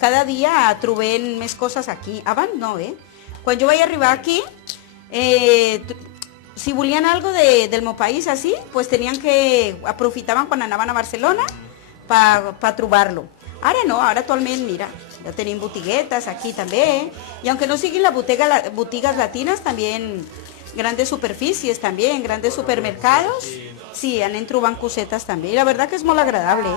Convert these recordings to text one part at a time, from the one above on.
cada dia trobem més coses aquí. Abans no, Quan jo vaig arribar aquí, si volien algo del meu país así, pues aprofitaven quan anaven a Barcelona per trobar-lo. Ara no, ara actualment, mira, ja tenim botiguetes aquí també, y aunque no siguin las boutiques latinas, también grandes superficies también, grandes supermercados, sí, anem trobant cosetes també, i la verdad que és molt agradable,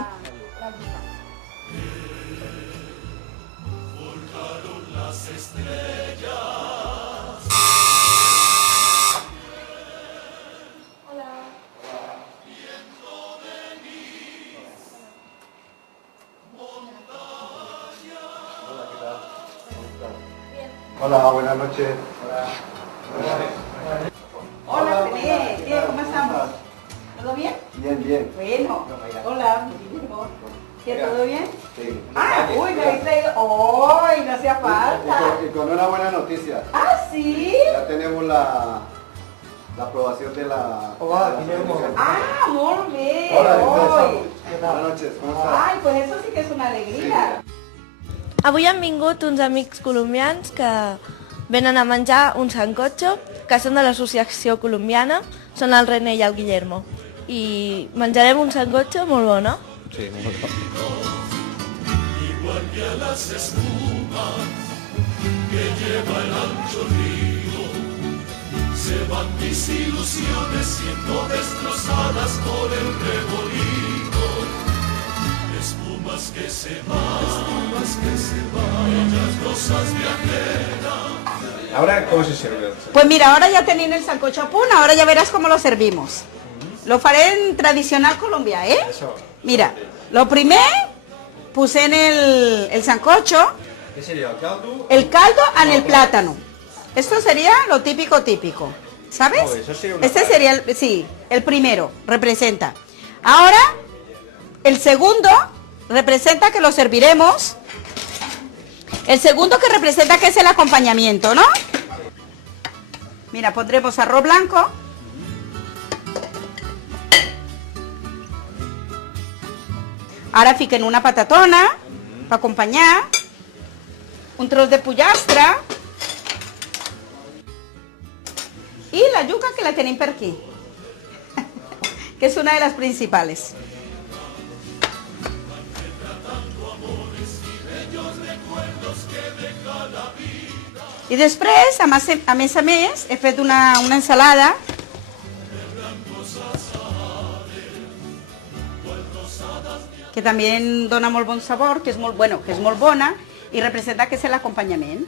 Hola, buenas noches. Hola, René, ¿cómo estamos? ¿Todo bien? Bien, bien. Bueno, hola, ¿qué, todo bien? Sí. Ah, uy, me habéis traído, ¡ay, no hacía falta! Y con una buena noticia. Ah, ¿sí? Ya tenemos la aprobación de la... Hola, Guillermo. Ah, muy bien. Hola, Hoy. buenas noches, ¿cómo estás? Ay, pues eso sí que es una alegría. Avui han vingut uns amics colombians que venen a menjar un sancocho, que són de l'associació colombiana, són el René i el Guillermo. I menjarem un sancocho molt bo, no? Sí, molt bo. Igual que a las espumas que lleva el ancho río, se van mis ilusiones siendo destrozadas por el revolino. Espumas que se van, bellas rosas viajeras. Ahora, ¿cómo se sirve? Pues mira, ahora ya tenéis el sancocho a punt, ahora ya verás cómo lo servimos. Lo faré en tradicional colombià, Eso. Mira, lo primer, puse en el sancocho, ¿Qué sería? ¿El caldo? el caldo en el plátano. Esto sería lo típico, ¿sabes? Oh, eso sería una Este sería, el primero, representa. Ahora, el segundo representa que lo serviremos. El segundo que representa que es el acompañamiento, ¿no? Mira, pondremos arroz blanco. Ahora fiquen una patatona para acompañar. Un tros de pollastre. Y la yuca que la tenéis por aquí. Que es una de las principales. I després, a més, he fet una ensalada que també dona molt bon sabor, que és molt bona i representa que és l'acompanyament.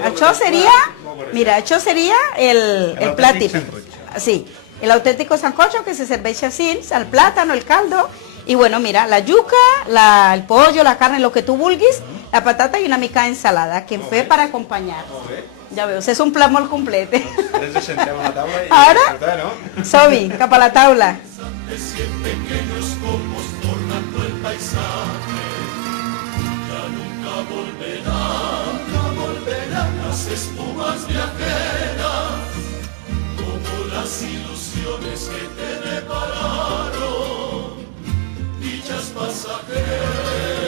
Això seria, mira, això seria el plat típic. Sí, el auténtico sancocho que se serveix así, el plátano, el caldo, y bueno, mira, la yuca, el pollo, la carne, lo que tu vulguis, la patata i una mica d'ensalada, que hem fet per acompanyar. Ja veus, és un plat molt complet. Ens sentem a la taula i Ara, disfrutar, no? som-hi, cap a la taula. Espumas viajeras, como las ilusiones que te depararon, dichas pasajeras.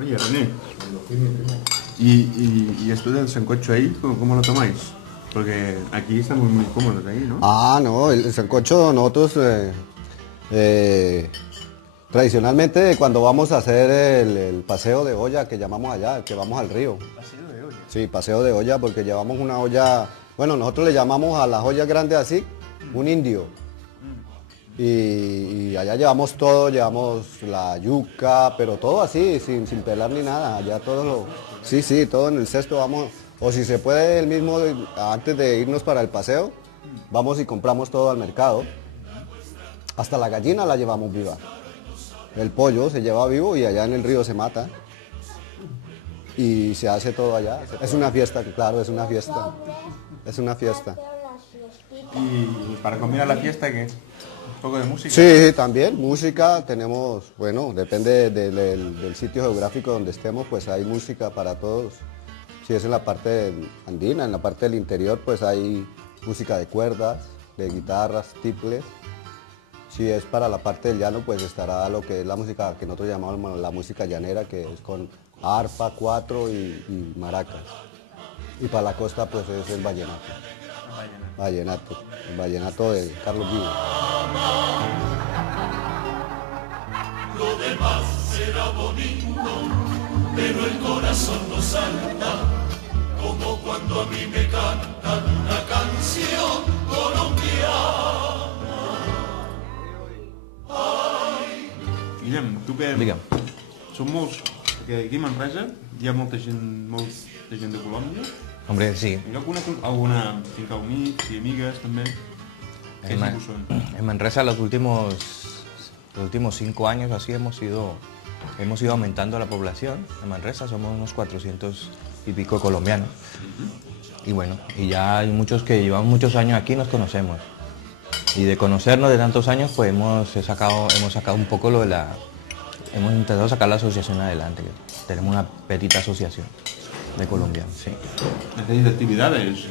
Oye, René, ¿y esto del sancocho ahí, cómo lo tomáis? Porque aquí estamos muy cómodos ahí, ¿no? Ah, no, el sancocho nosotros tradicionalmente cuando vamos a hacer el paseo de olla que llamamos allá, que vamos al río. ¿Paseo de olla? Sí, paseo de olla porque llevamos una olla, bueno, nosotros le llamamos a las ollas grandes así, un indio. Y allá llevamos todo, llevamos la yuca, pero todo así, sin pelar ni nada, allá todo lo... Sí, todo en el cesto vamos, o si se puede el mismo, antes de irnos para el paseo, vamos y compramos todo al mercado. Hasta la gallina la llevamos viva. El pollo se lleva vivo y allá en el río se mata. Y se hace todo allá. Es una fiesta, claro, es una fiesta. Es una fiesta. ¿Y para combinar la fiesta qué? poco de música. Sí, también música, tenemos, bueno, depende del sitio geográfico donde estemos, pues hay música para todos. Si es en la parte andina, en la parte del interior, pues hay música de cuerdas, de guitarras, tiples. Si es para la parte del llano, pues estará lo que es la música que nosotros llamamos la música llanera, que es con arpa, cuatro y maracas. Y para la costa, pues es el vallenato. El vallenato de Carlos Vives. Lo demás será bonito, pero el corazón no salta, como cuando a mí me cantan una canción colombiana. Guillem, tu que... Digue'm. Som molts... Perquè aquí a Manresa hi ha molta gent de Colòmbia. Hombre, sí. Yo alguna finca amics y amigas también. ¿Qué tipos son? En Manresa los últimos 5 años así hemos ido aumentando la población. En Manresa somos unos 400 y pico colombianos. Y bueno, y ya hay muchos que llevamos muchos años aquí, nos conocemos. Y de conocernos de tantos años, pues hemos sacado un poco lo de la... Hemos intentado sacar la asociación adelante. Tenemos una petita asociación de colombianos, sí. ¿Hacéis actividades?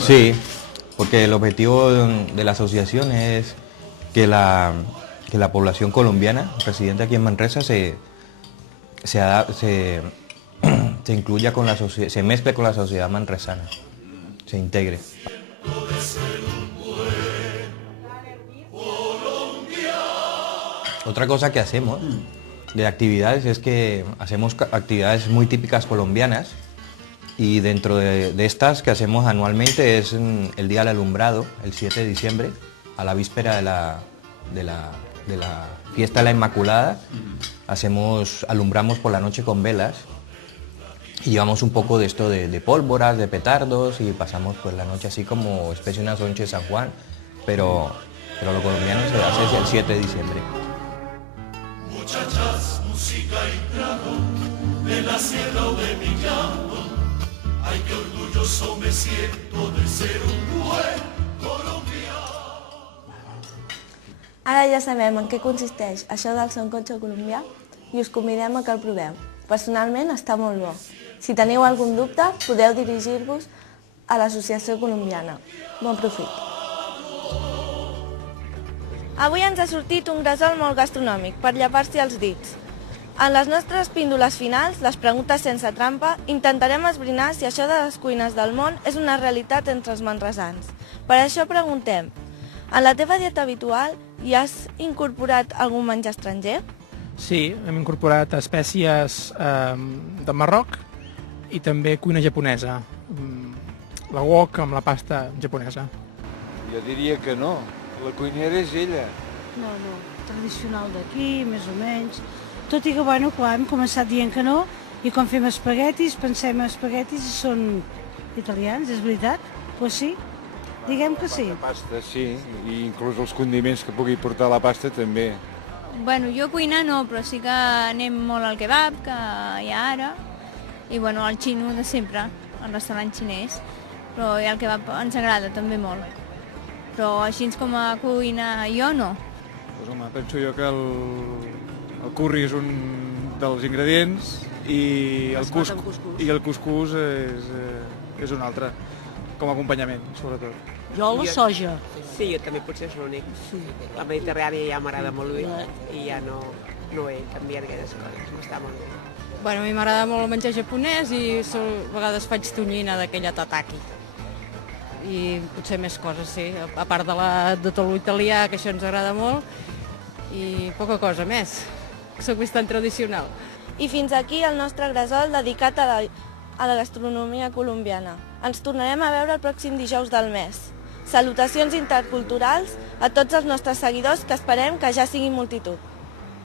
Sí, porque el objetivo de la asociación es que la población colombiana residente aquí en Manresa se incluya con la sociedad, se mezcle con la sociedad manresana, se integre. Otra cosa que hacemos de actividades es que hacemos actividades muy típicas colombianas y dentro de estas que hacemos anualmente es el Día del Alumbrado, el 7 de diciembre, a la víspera de la fiesta de la Inmaculada. Alumbramos por la noche con velas y llevamos un poco de esto de pólvoras, de petardos y pasamos pues la noche así como especie de una noche de San Juan, pero lo colombiano se hace el 7 de diciembre. Muchachas, música y trago, de la sierra o de mi llano, ay qué orgulloso me siento de ser un buen colombiano. Ara ja sabem en què consisteix això del sancocho colombià i us convidem a que el proveu. Personalment està molt bo. Si teniu algun dubte, podeu dirigir-vos a l'associació colombiana. Bon profit. Avui ens ha sortit un gresol molt gastronòmic per llepar-s'hi els dits. En les nostres píndoles finals, les preguntes sense trampa, intentarem esbrinar si això de les cuines del món és una realitat entre els manresans. Per això preguntem, en la teva dieta habitual hi has incorporat algun menjar estranger? Sí, hem incorporat espècies de Marroc i també cuina japonesa. La wok amb la pasta japonesa. Jo diria que no. La cuinera és ella. No, tradicional d'aquí, més o menys. Tot i que, bueno, clar, hem començat dient que no, i quan fem espaguetis, pensem espaguetis i són italians, és veritat? Doncs sí, diguem que sí. La pasta, sí, i inclús els condiments que pugui portar la pasta també. Bueno, jo cuinar no, però sí que anem molt al kebab, que hi ha ara, i bueno, al xino de sempre, al restaurant xinès, però el kebab ens agrada també molt. Però així com a cuina jo no. Doncs home, penso jo que el curri és un dels ingredients i el cuscús és un altre, com a acompanyament, sobretot. Jo la soja. Sí, jo també potser és l'únic. La mediterrània ja m'agrada molt bé i ja no he canviat aquelles coses, m'està molt bé. Bueno, a mi m'agrada molt el menjar japonès i a vegades faig tonyina d'aquella tataki. I potser més coses, sí, a part de tot l'italià, que això ens agrada molt, i poca cosa més. Soc bastant tradicional. I fins aquí el nostre gresol dedicat a la gastronomia colombiana. Ens tornarem a veure el pròxim dijous del mes. Salutacions interculturals a tots els nostres seguidors, que esperem que ja siguin multitud.